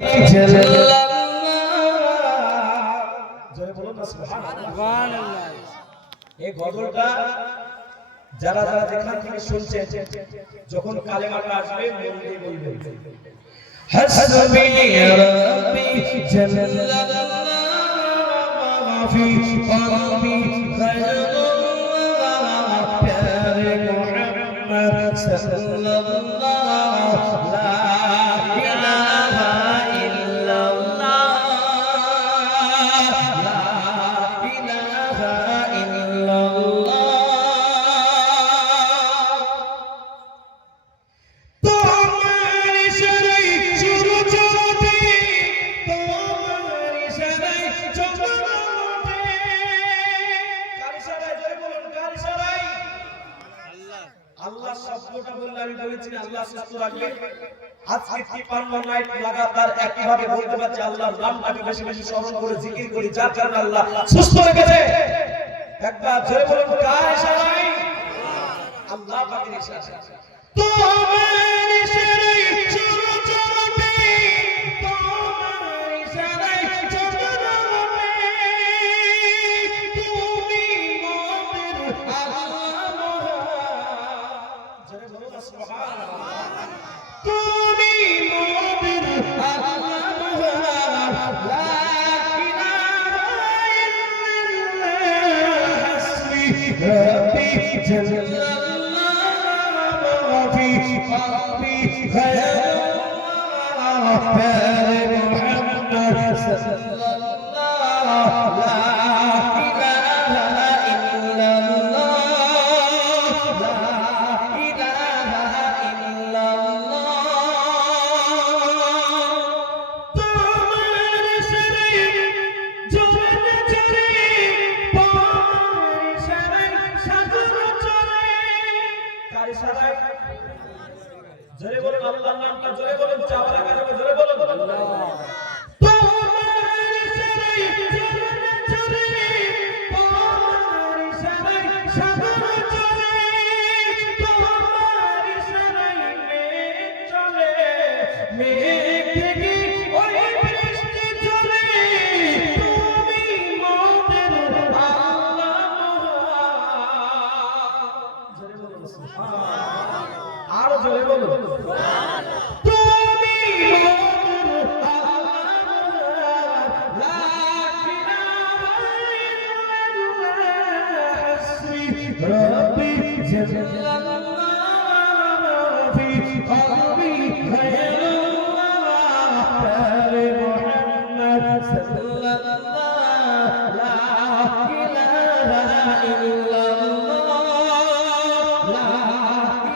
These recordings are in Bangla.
এই গজলটা যারা যারা যেখান থেকে শুনছেন যখন কালেমাটা আসবে মন দিয়ে বলবেন হাসবি রাব্বি জাল্লাল্লাহু ফি কলবি খায়রুল্লাহ প্যারে মুহাম্মদ সাল্লাল্লাহু লা ইলাহা ইল্লাল্লাহ লা ইলাহা ইল্লাল্লাহ আল্লাহ শব্দটা বললে আমি বলেছি আল্লাহ সুস্থ রাখবে। আজকে 53 নাইট লাগাতার একই ভাবে বলতে পারছি আল্লাহর নামটাকে বেশি বেশি স্মরণ করে জিকির করি, যার কারণে আল্লাহ সুস্থ রেখেছে। একবার জোরে বলুন কার ইশারায়? আল্লাহ পাকের ইশারায়। তোমার ইশারায় চলো চলতে, তোমার ইশারায় চলো চলতে, তুমি মোদের আল্লাহ। জোরে বলুন সুবহানাল্লাহ। তুমি মোদের আল্লাহ, লা ইলাহা ইল্লাল্লাহ, হাসবি রাব্বি জাল্লাল্লাহু ফি কলবি খায়রুল্লাহ প্যারে মুহাম্মদ সাল্লাল্লাহু লা ইলাহা ইল্লাল্লাহ লা ইলাহা ইল্লাল্লাহ। তোমার ইশারায় জোরে জোরে, তোমার ইশারায় সাগর চলে। কার ইশারায়? জোরে বলুন আল্লাহর নামটা, জোরে বলুন চাওয়ার আগে জোরে বলুন আল্লাহ। তোমার ইশারায় জোরে জোরে, তোমার ইশারায় সাগর চলে, তোমার ইশারায় মেঘ চলে, মেঘ থেকে ওই বৃষ্টি চলে, তুমি মোদের আল্লাহ। জোরে বলুন সুবহানাল্লাহ, আরো জোরে বলুন সুবহানাল্লাহ। তুমি মোদের আল্লাহ, লা ইলাহা ইল্লাল্লাহ, হাসবি রাব্বি জাল্লাল্লাহু ফি কলবি খায়রুল্লাহ প্যারে মুহাম্মদ সাল্লাল্লাহু লা ইলাহা ইল্লাল্লাহ লা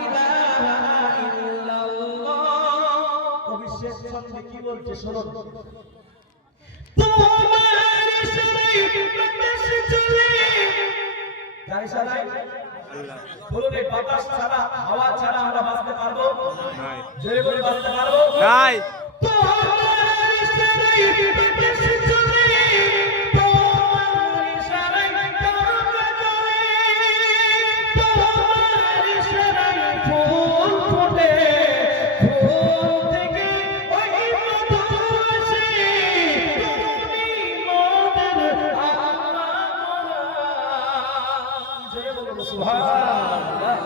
ইলাহা ইল্লাল্লাহ। অভিষেক ছন্দে কি বলছে শোনো। তোমার ইশারায় বাতাস চলে। কার ইশারায়? আল্লাহ। বলুন এই বাতাস ছাড়া, হাওয়া ছাড়া আমরা বাঁচতে পারবো? নাই। জোরে বলে বাঁচতে পারবো? নাই। তোমার ইশারায় বাতাস চলে, তোমার ইশারায় তারকা জ্বলে, তোমার ইশারায় ফুল ফোটে, ফুল থেকে ওই মধু আসে, তুমি মোদের আল্লাহ। জোরে বলুন সুবহানাল্লাহ।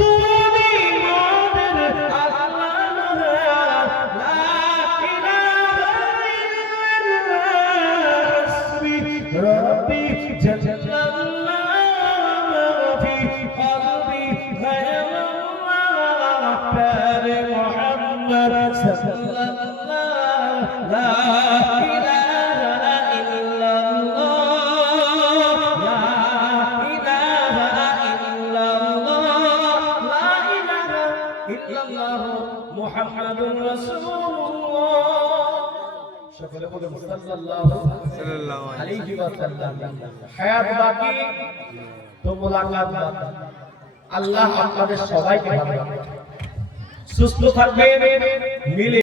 তুমি মোদের আল্লাহ, লা ইলাহা ইল্লাল্লাহ, হাসবি রাব্বি জাল্লাল্লাহু ফি কলবি খায়রুল্লাহ প্যারে মুহাম্মদ সাল্লাল্লাহু লা ইলাহা ইল্লাল্লাহ লা ইলাহা ইল্লাল্লাহ লা ইলাহা ইল্লাল্লাহ মুহাম্মাদুর রাসূলুল্লাহ। সকলে বলে সাল্লাল্লাহু আলাইহি ওয়াসাল্লাম। হায়াত বাকি তো মোলাকাত বাকি। আল্লাহ আপনাদের সবাইকে ভালো রাখুন, সুস্থ থাকবেন, মিলে